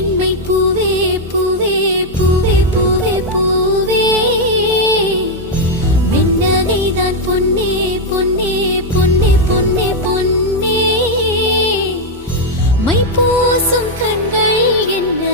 பெண்மை பூவே பூவே பூவே பூவே பூவே வெண்ணகைதான் பொன்னே பொன்னே பொன்னே பொன்னே பொன்னே மை பூசும் கண்கள் என்ன